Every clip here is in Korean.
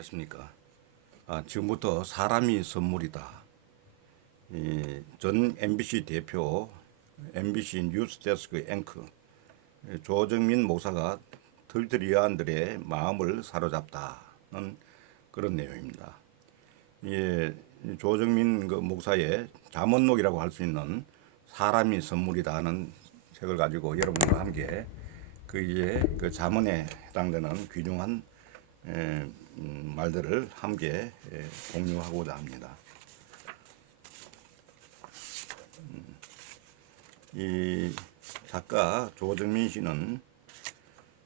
안녕하십니까. 지금부터 사람이 선물이다. 전 MBC 대표, MBC 뉴스데스크 앵커 조정민 목사가 들들이안들의 마음을 사로잡다는 그런 내용입니다. 조정민 목사의 잠언록이라고 할 수 있는 사람이 선물이다는 책을 가지고 여러분과 함께 그 잠언에 해당되는 귀중한 말들을 함께 공유하고자 합니다. 이 작가 조정민 씨는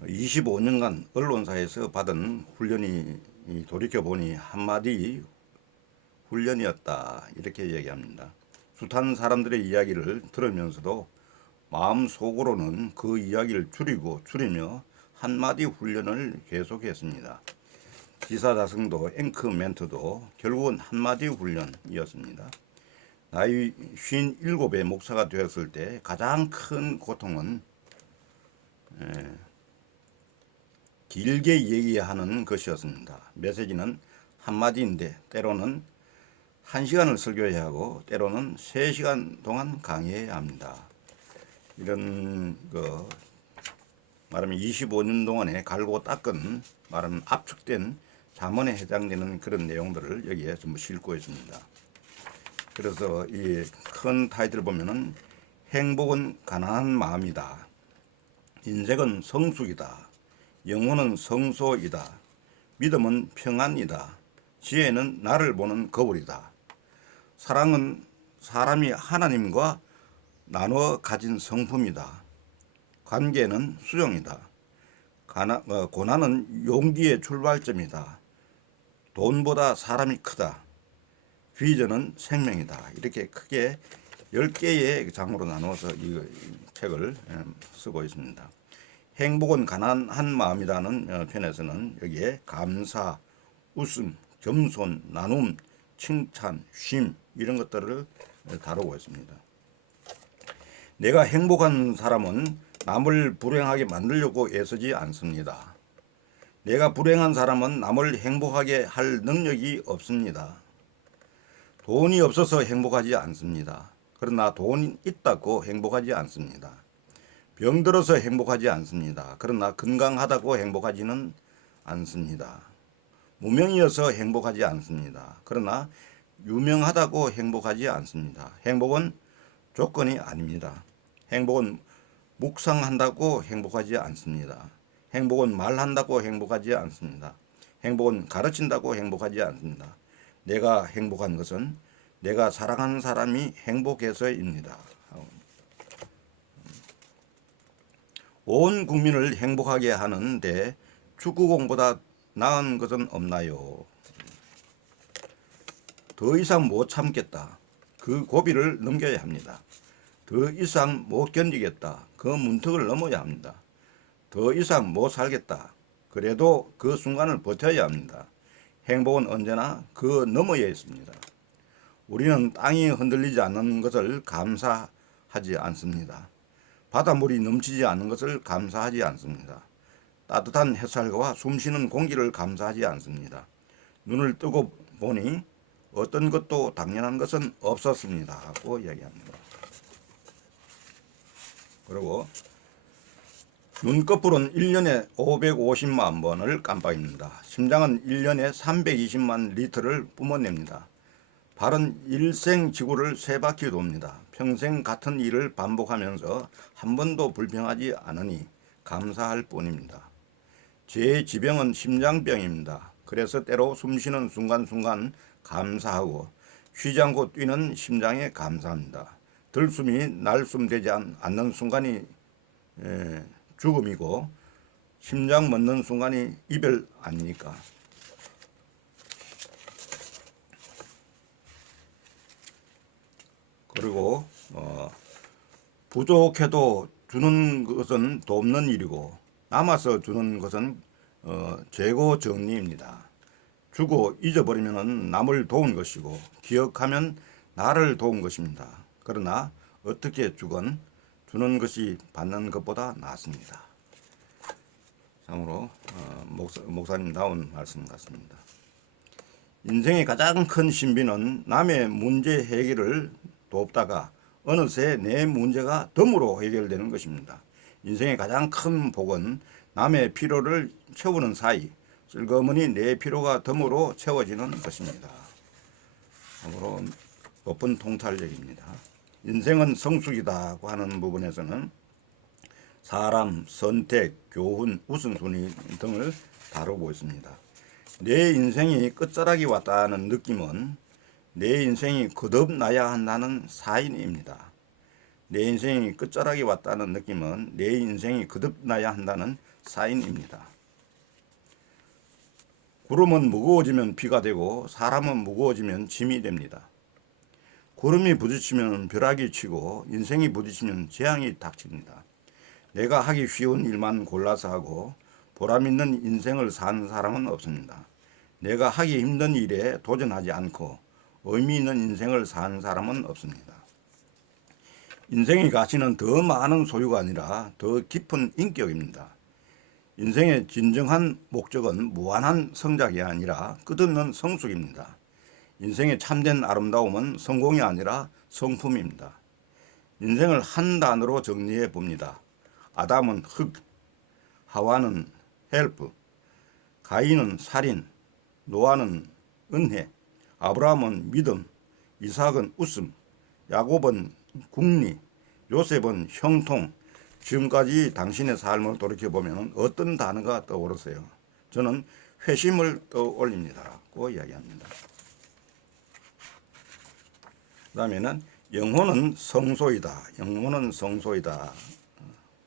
25년간 언론사에서 받은 훈련이 돌이켜보니 한마디 훈련이었다, 이렇게 얘기합니다. 숱한 사람들의 이야기를 들으면서도 마음속으로는 그 이야기를 줄이며 한마디 훈련을 계속했습니다. 기사자성도 앵커 멘트도 결국은 한마디 훈련이었습니다. 나이 57의 목사가 되었을 때 가장 큰 고통은 길게 얘기하는 것이었습니다. 메시지는 한마디인데 때로는 1시간을 설교해야 하고 때로는 3시간 동안 강의해야 합니다. 이런 말하면 25년 동안에 갈고 닦은, 말하면 압축된 잠언에 해당되는 그런 내용들을 여기에 전부 싣고 있습니다. 그래서 이 큰 타이틀을 보면은 행복은 가난한 마음이다, 인생은 성숙이다, 영혼은 성소이다, 믿음은 평안이다, 지혜는 나를 보는 거울이다, 사랑은 사람이 하나님과 나누어 가진 성품이다, 관계는 수정이다, 고난은 용기의 출발점이다, 돈보다 사람이 크다, 비전은 생명이다. 이렇게 크게 10개의 장으로 나누어서 이 책을 쓰고 있습니다. 행복은 가난한 마음이라는 편에서는 여기에 감사, 웃음, 겸손, 나눔, 칭찬, 쉼, 이런 것들을 다루고 있습니다. 내가 행복한 사람은 남을 불행하게 만들려고 애쓰지 않습니다. 내가 불행한 사람은 남을 행복하게 할 능력이 없습니다. 돈이 없어서 행복하지 않습니다. 그러나 돈이 있다고 행복하지 않습니다. 병들어서 행복하지 않습니다. 그러나 건강하다고 행복하지는 않습니다. 무명이어서 행복하지 않습니다. 그러나 유명하다고 행복하지 않습니다. 행복은 조건이 아닙니다. 행복은 묵상한다고 행복하지 않습니다. 행복은 말한다고 행복하지 않습니다. 행복은 가르친다고 행복하지 않습니다. 내가 행복한 것은 내가 사랑하는 사람이 행복해서입니다. 온 국민을 행복하게 하는데 축구공보다 나은 것은 없나요? 더 이상 못 참겠다. 그 고비를 넘겨야 합니다. 더 이상 못 견디겠다. 그 문턱을 넘어야 합니다. 더 이상 못 살겠다. 그래도 그 순간을 버텨야 합니다. 행복은 언제나 그 너머에 있습니다. 우리는 땅이 흔들리지 않는 것을 감사하지 않습니다. 바닷물이 넘치지 않는 것을 감사하지 않습니다. 따뜻한 햇살과 숨쉬는 공기를 감사하지 않습니다. 눈을 뜨고 보니 어떤 것도 당연한 것은 없었습니다 하고 이야기합니다. 그리고 눈꺼풀은 1년에 550만 번을 깜빡입니다. 심장은 1년에 320만 리터를 뿜어냅니다. 발은 일생 지구를 3바퀴 돕니다. 평생 같은 일을 반복하면서 한 번도 불평하지 않으니 감사할 뿐입니다. 제 지병은 심장병입니다. 그래서 때로 숨쉬는 순간순간 감사하고 쉬지 않고 뛰는 심장에 감사합니다. 들숨이 날숨 되지 않는 순간이 죽음이고 심장 멎는 순간이 이별 아닙니까? 그리고 부족해도 주는 것은 돕는 일이고 남아서 주는 것은 재고 정리입니다. 주고 잊어버리면 남을 도운 것이고 기억하면 나를 도운 것입니다. 그러나 어떻게 주건 주는 것이 받는 것보다 낫습니다. 참으로 목사님다운 말씀 같습니다. 인생의 가장 큰 신비는 남의 문제 해결을 돕다가 어느새 내 문제가 덤으로 해결되는 것입니다. 인생의 가장 큰 복은 남의 필요를 채우는 사이 슬그머니 내 필요가 덤으로 채워지는 것입니다. 참으로 높은 통찰력입니다. 인생은 성숙이다고 하는 부분에서는 사람, 선택, 교훈, 우선순위 등을 다루고 있습니다. 내 인생이 끝자락이 왔다는 느낌은 내 인생이 거듭나야 한다는 사인입니다. 내 인생이 끝자락이 왔다는 느낌은 내 인생이 거듭나야 한다는 사인입니다. 구름은 무거워지면 비가 되고 사람은 무거워지면 짐이 됩니다. 구름이 부딪히면 벼락이 치고 인생이 부딪히면 재앙이 닥칩니다. 내가 하기 쉬운 일만 골라서 하고 보람 있는 인생을 사는 사람은 없습니다. 내가 하기 힘든 일에 도전하지 않고 의미 있는 인생을 사는 사람은 없습니다. 인생의 가치는 더 많은 소유가 아니라 더 깊은 인격입니다. 인생의 진정한 목적은 무한한 성장이 아니라 끝없는 성숙입니다. 인생의 참된 아름다움은 성공이 아니라 성품입니다. 인생을 한 단어로 정리해 봅니다. 아담은 흙, 하와는 헬프, 가인은 살인, 노아는 은혜, 아브라함은 믿음, 이삭은 웃음, 야곱은 국리, 요셉은 형통. 지금까지 당신의 삶을 돌이켜보면 어떤 단어가 떠오르세요? 저는 회심을 떠올립니다고 이야기합니다. 그 다음에는 영혼은 성소이다. 영혼은 성소이다.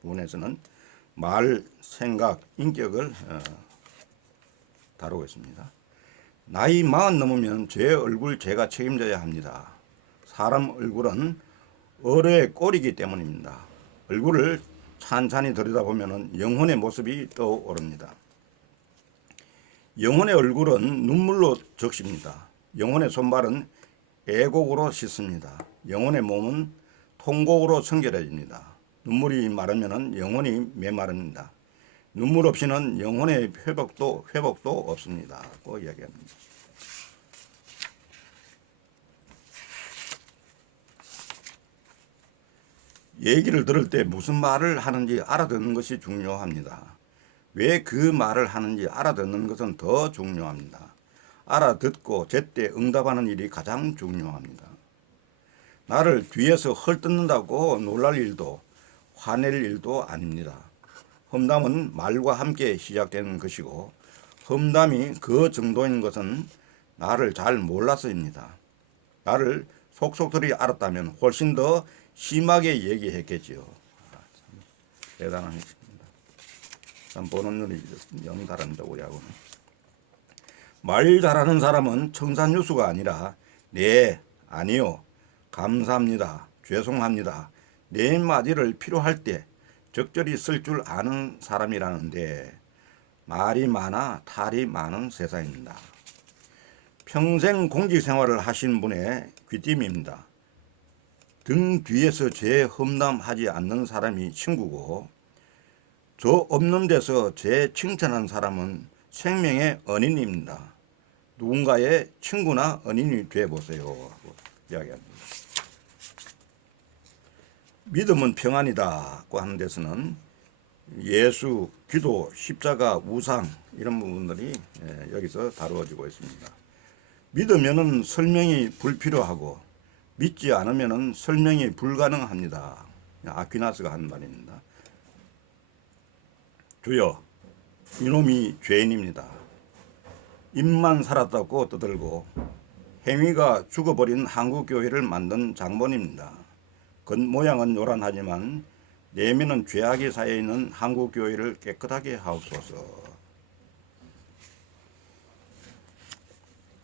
부분에서는 말, 생각, 인격을 다루고 있습니다. 나이 40 넘으면 제 얼굴 제가 책임져야 합니다. 사람 얼굴은 얼의 꼴이기 때문입니다. 얼굴을 찬찬히 들여다보면 영혼의 모습이 떠오릅니다. 영혼의 얼굴은 눈물로 적십니다. 영혼의 손발은 애곡으로 씻습니다. 영혼의 몸은 통곡으로 청결해집니다. 눈물이 마르면 영혼이 메마릅니다. 눈물 없이는 영혼의 회복도 없습니다. 고 이야기합니다. 얘기를 들을 때 무슨 말을 하는지 알아듣는 것이 중요합니다. 왜 그 말을 하는지 알아듣는 것은 더 중요합니다. 알아듣고 제때 응답하는 일이 가장 중요합니다. 나를 뒤에서 헐뜯는다고 놀랄 일도 화낼 일도 아닙니다. 험담은 말과 함께 시작되는 것이고 험담이 그 정도인 것은 나를 잘 몰라서입니다. 나를 속속들이 알았다면 훨씬 더 심하게 얘기했겠지요. 참 대단하십니다. 참 보는 눈이 영 다릅니다. 우리하고는. 말 잘하는 사람은 청산유수가 아니라 네, 아니요, 감사합니다, 죄송합니다, 네 마디를 필요할 때 적절히 쓸 줄 아는 사람이라는데 말이 많아 탈이 많은 세상입니다. 평생 공직생활을 하신 분의 귀띔입니다. 등 뒤에서 제 험담하지 않는 사람이 친구고 저 없는 데서 제 칭찬한 사람은 생명의 은인입니다. 누군가의 친구나 은인이 되어보세요. 하고 이야기합니다. 믿음은 평안이다고 하는 데서는 예수, 기도, 십자가, 우상 이런 부분들이 여기서 다루어지고 있습니다. 믿으면은 설명이 불필요하고 믿지 않으면은 설명이 불가능합니다. 아퀴나스가 한 말입니다. 주여, 이놈이 죄인입니다. 입만 살았다고 떠들고 행위가 죽어버린 한국교회를 만든 장본입니다. 겉모양은 요란하지만 내면은 죄악이 쌓여있는 한국교회를 깨끗하게 하옵소서.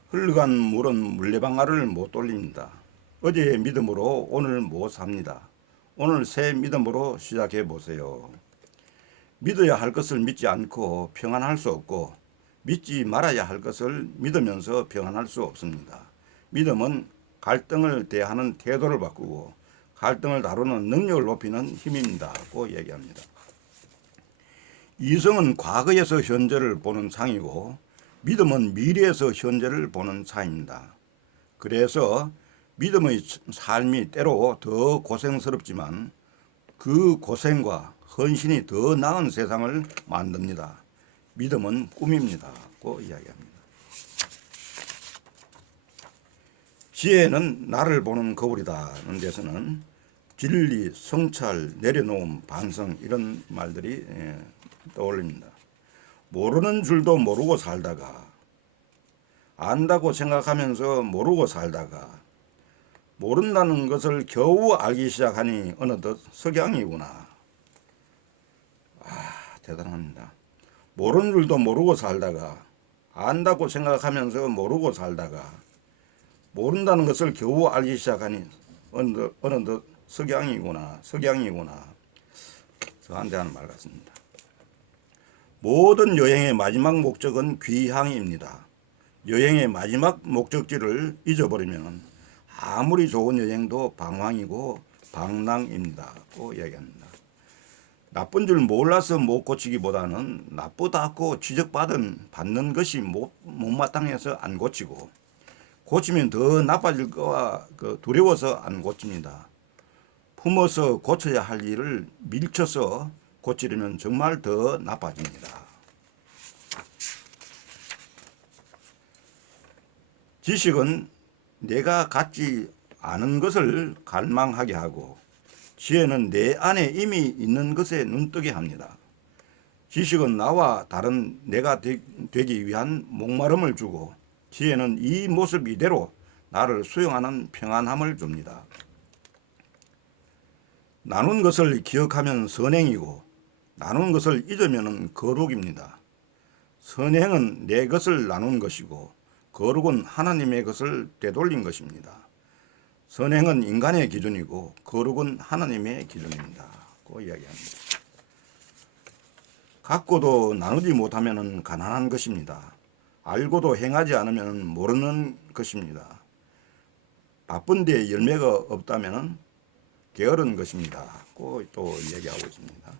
흘러간 물은 물레방아를 못 돌립니다. 어제의 믿음으로 오늘 못 삽니다. 오늘 새 믿음으로 시작해 보세요. 믿어야 할 것을 믿지 않고 평안할 수 없고 믿지 말아야 할 것을 믿으면서 평안할 수 없습니다. 믿음은 갈등을 대하는 태도를 바꾸고 갈등을 다루는 능력을 높이는 힘입니다. 고 얘기합니다. 이성은 과거에서 현재를 보는 창이고 믿음은 미래에서 현재를 보는 창입니다. 그래서 믿음의 삶이 때로 더 고생스럽지만 그 고생과 헌신이 더 나은 세상을 만듭니다. 믿음은 꿈입니다. 고 이야기합니다. 지혜는 나를 보는 거울이다는 데서는 진리, 성찰, 내려놓음, 반성 이런 말들이 떠올립니다. 모르는 줄도 모르고 살다가 안다고 생각하면서 모르고 살다가 모른다는 것을 겨우 알기 시작하니 어느덧 석양이구나. 대단합니다. 모르는 줄도 모르고 살다가 안다고 생각하면서 모르고 살다가 모른다는 것을 겨우 알기 시작하니 어느덧 석양이구나. 저한테 하는 말 같습니다. 모든 여행의 마지막 목적은 귀향입니다. 여행의 마지막 목적지를 잊어버리면 아무리 좋은 여행도 방황이고 방랑입니다. 고 이야기합니다. 나쁜 줄 몰라서 못 고치기보다는 나쁘다고 지적받는 것이 못마땅해서 안 고치고 고치면 더 나빠질 거와 두려워서 안 고칩니다. 품어서 고쳐야 할 일을 밀쳐서 고치려면 정말 더 나빠집니다. 지식은 내가 갖지 않은 것을 갈망하게 하고 지혜는 내 안에 이미 있는 것에 눈뜨게 합니다. 지식은 나와 다른 내가 되기 위한 목마름을 주고 지혜는 이 모습 이대로 나를 수용하는 평안함을 줍니다. 나눈 것을 기억하면 선행이고 나눈 것을 잊으면 거룩입니다. 선행은 내 것을 나눈 것이고 거룩은 하나님의 것을 되돌린 것입니다. 선행은 인간의 기준이고 거룩은 하나님의 기준입니다. 고 이야기합니다. 갖고도 나누지 못하면 가난한 것입니다. 알고도 행하지 않으면 모르는 것입니다. 바쁜데 열매가 없다면 게으른 것입니다. 고 또 얘기하고 있습니다.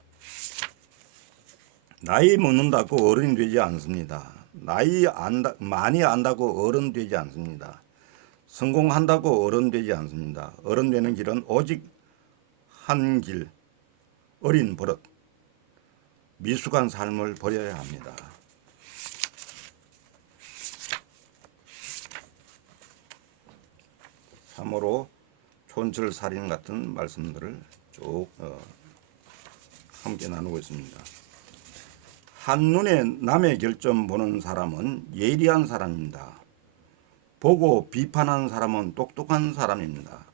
나이 먹는다고 어른이 되지 않습니다. 많이 안다고 어른 되지 않습니다. 성공한다고 어른 되지 않습니다. 어른 되는 길은 오직 한 길, 어린 버릇, 미숙한 삶을 버려야 합니다. 참으로 촌철살인 같은 말씀들을 쭉 함께 나누고 있습니다. 한눈에 남의 결점 보는 사람은 예리한 사람입니다. 보고 비판하는 사람은 똑똑한 사람입니다.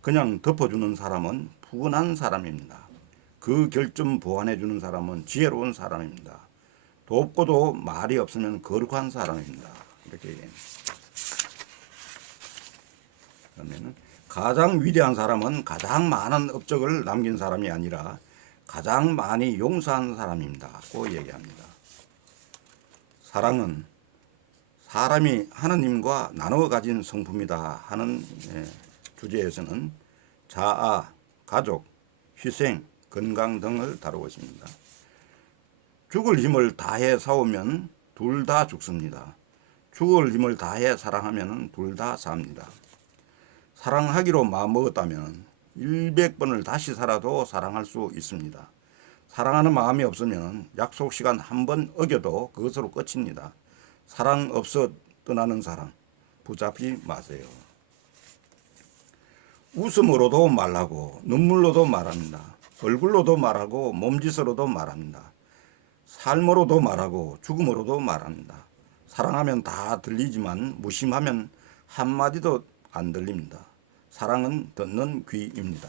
그냥 덮어주는 사람은 푸근한 사람입니다. 그 결점 보완해주는 사람은 지혜로운 사람입니다. 돕고도 말이 없으면 거룩한 사람입니다. 이렇게 얘기합니다. 그러면 가장 위대한 사람은 가장 많은 업적을 남긴 사람이 아니라 가장 많이 용서한 사람입니다. 고 얘기합니다. 사랑은 사람이 하나님과 나누어 가진 성품이다 하는 주제에서는 자아, 가족, 희생, 건강 등을 다루고 있습니다. 죽을 힘을 다해 싸우면 둘 다 죽습니다. 죽을 힘을 다해 사랑하면 둘 다 삽니다. 사랑하기로 마음먹었다면 100번을 다시 살아도 사랑할 수 있습니다. 사랑하는 마음이 없으면 약속 시간 한 번 어겨도 그것으로 끝입니다. 사랑 없어 떠나는 사람 붙잡지 마세요. 웃음으로도 말하고 눈물로도 말합니다. 얼굴로도 말하고 몸짓으로도 말합니다. 삶으로도 말하고 죽음으로도 말합니다. 사랑하면 다 들리지만 무심하면 한마디도 안 들립니다. 사랑은 듣는 귀입니다.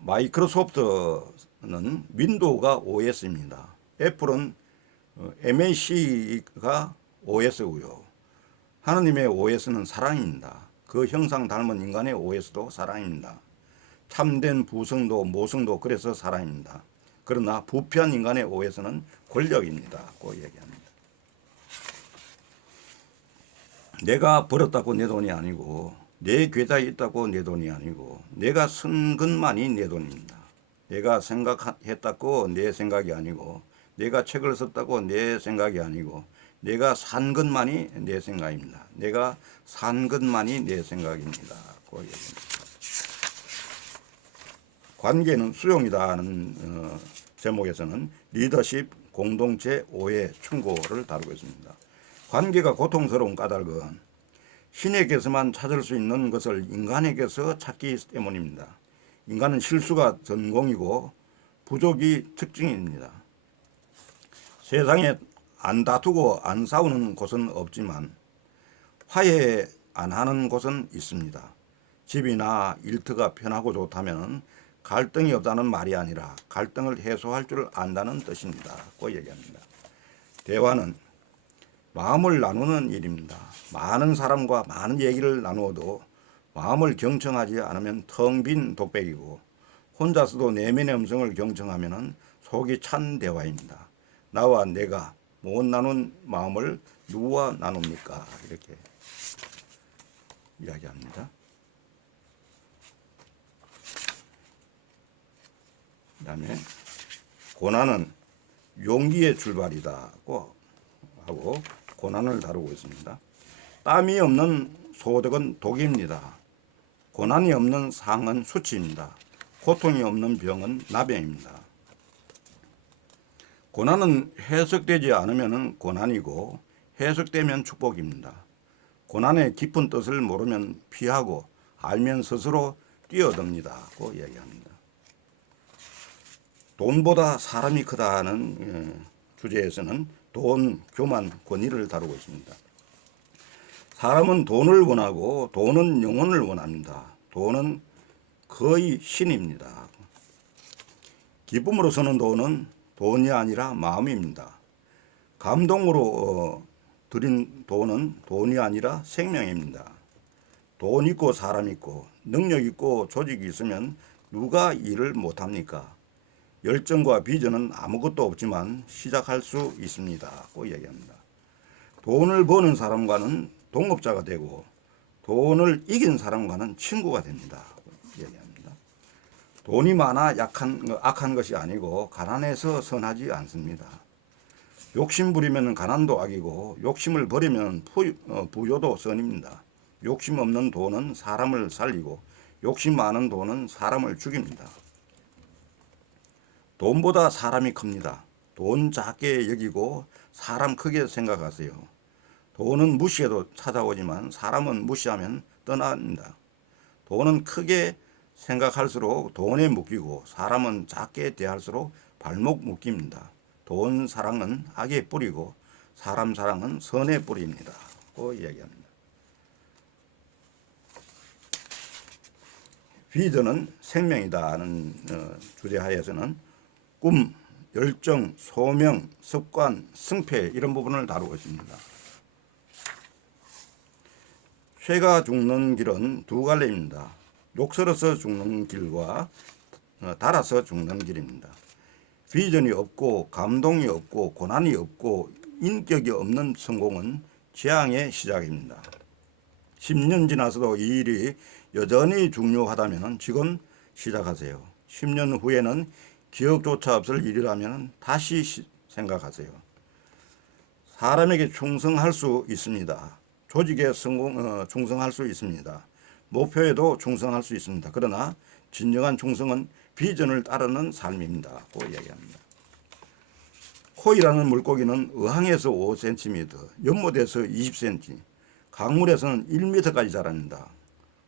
마이크로소프트는 윈도우가 OS입니다. 애플은 MAC가 OS고요. 하느님의 OS는 사랑입니다. 그 형상 닮은 인간의 OS도 사랑입니다. 참된 부성도 모성도 그래서 사랑입니다. 그러나 부패한 인간의 OS는 권력입니다. 고 얘기합니다. 내가 벌었다고 내 돈이 아니고 내 계좌에 있다고 내 돈이 아니고 내가 쓴 것만이 내 돈입니다. 내가 생각했다고 내 생각이 아니고, 내가 책을 썼다고 내 생각이 아니고, 내가 산 것만이 내 생각입니다. 내가 산 것만이 내 생각입니다. 그 얘기입니다. 관계는 수용이다 하는 제목에서는 리더십, 공동체, 오해, 충고를 다루고 있습니다. 관계가 고통스러운 까닭은 신에게서만 찾을 수 있는 것을 인간에게서 찾기 때문입니다. 인간은 실수가 전공이고 부족이 특징입니다. 세상에 안 다투고 안 싸우는 곳은 없지만 화해 안 하는 곳은 있습니다. 집이나 일터가 편하고 좋다면 갈등이 없다는 말이 아니라 갈등을 해소할 줄 안다는 뜻입니다. 그 얘기합니다. 대화는 마음을 나누는 일입니다. 많은 사람과 많은 얘기를 나누어도 마음을 경청하지 않으면 텅 빈 독백이고, 혼자서도 내면의 음성을 경청하면 속이 찬 대화입니다. 나와 내가 못 나눈 마음을 누구와 나눕니까? 이렇게 이야기합니다. 그 다음에 고난은 용기의 출발이다고 하고 고난을 다루고 있습니다. 땀이 없는 소득은 독입니다. 고난이 없는 상은 수치입니다. 고통이 없는 병은 나병입니다. 고난은 해석되지 않으면 고난이고 해석되면 축복입니다. 고난의 깊은 뜻을 모르면 피하고 알면 스스로 뛰어듭니다고 얘기합니다. 돈보다 사람이 크다는 주제에서는 돈, 교만, 권위를 다루고 있습니다. 사람은 돈을 원하고 돈은 영혼을 원합니다. 돈은 거의 신입니다. 기쁨으로서는 돈은 돈이 아니라 마음입니다. 감동으로 드린 돈은 돈이 아니라 생명입니다. 돈 있고 사람 있고 능력 있고 조직이 있으면 누가 일을 못합니까? 열정과 비전은 아무것도 없지만 시작할 수 있습니다. 고 얘기합니다. 돈을 버는 사람과는 동업자가 되고 돈을 이긴 사람과는 친구가 됩니다. 얘기합니다. 돈이 많아 악한 것이 아니고 가난해서 선하지 않습니다. 욕심 부리면 가난도 악이고 욕심을 버리면 부요도 선입니다. 욕심 없는 돈은 사람을 살리고 욕심 많은 돈은 사람을 죽입니다. 돈보다 사람이 큽니다. 돈 작게 여기고 사람 크게 생각하세요. 돈은 무시해도 찾아오지만 사람은 무시하면 떠납니다. 돈은 크게 생각할수록 돈에 묶이고 사람은 작게 대할수록 발목 묶입니다. 돈 사랑은 악의 뿌리고 사람 사랑은 선의 뿌리입니다. 고 이야기합니다. 비전은 생명이다는 주제하에서는 꿈, 열정, 소명, 습관, 승패 이런 부분을 다루고 있습니다. 쇠가 죽는 길은 두 갈래입니다. 욕설어서 죽는 길과 달아서 죽는 길입니다. 비전이 없고 감동이 없고 고난이 없고 인격이 없는 성공은 재앙의 시작입니다. 10년 지나서도 이 일이 여전히 중요하다면 지금 시작하세요. 10년 후에는 기억조차 없을 일이라면 다시 생각하세요. 사람에게 충성할 수 있습니다. 조직에 충성할 수 있습니다. 목표에도 충성할 수 있습니다. 그러나 진정한 충성은 비전을 따르는 삶입니다. 고 이야기합니다. 코이라는 물고기는 어항에서 5cm, 연못에서 20cm, 강물에서는 1m까지 자랍니다.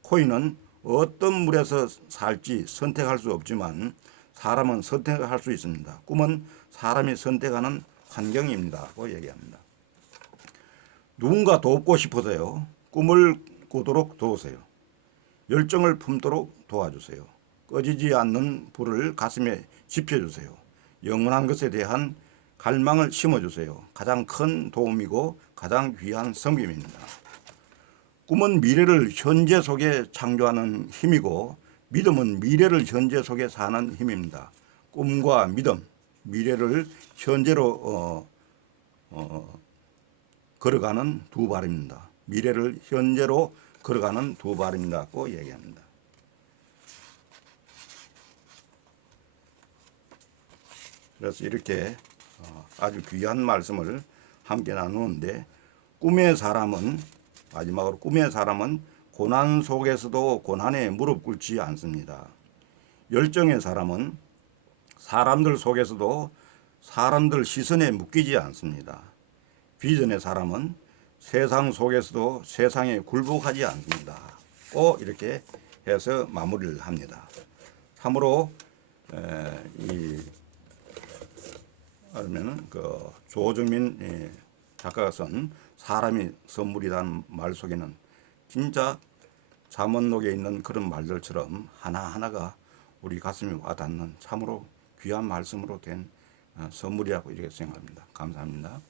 코이는 어떤 물에서 살지 선택할 수 없지만 사람은 선택할 수 있습니다. 꿈은 사람이 선택하는 환경입니다. 고 얘기합니다. 누군가 돕고 싶어서요. 꿈을 꾸도록 도우세요. 열정을 품도록 도와주세요. 꺼지지 않는 불을 가슴에 지펴주세요. 영원한 것에 대한 갈망을 심어주세요. 가장 큰 도움이고 가장 귀한 섬김입니다. 꿈은 미래를 현재 속에 창조하는 힘이고 믿음은 미래를 현재 속에 사는 힘입니다. 꿈과 믿음, 미래를 현재로 걸어가는 두 발입니다. 미래를 현재로 걸어가는 두 발입니다고 얘기합니다. 그래서 이렇게 아주 귀한 말씀을 함께 나누는데, 꿈의 사람은, 마지막으로 꿈의 사람은 고난 속에서도 고난에 무릎 꿇지 않습니다. 열정의 사람은 사람들 속에서도 사람들 시선에 묶이지 않습니다. 비전의 사람은 세상 속에서도 세상에 굴복하지 않습니다. 꼭 이렇게 해서 마무리를 합니다. 참으로 그러면은 그 조정민 작가가 쓴 사람이 선물이라는 말 속에는 진짜 잠언록에 있는 그런 말들처럼 하나하나가 우리 가슴에 와닿는 참으로 귀한 말씀으로 된 선물이라고 이렇게 생각합니다. 감사합니다.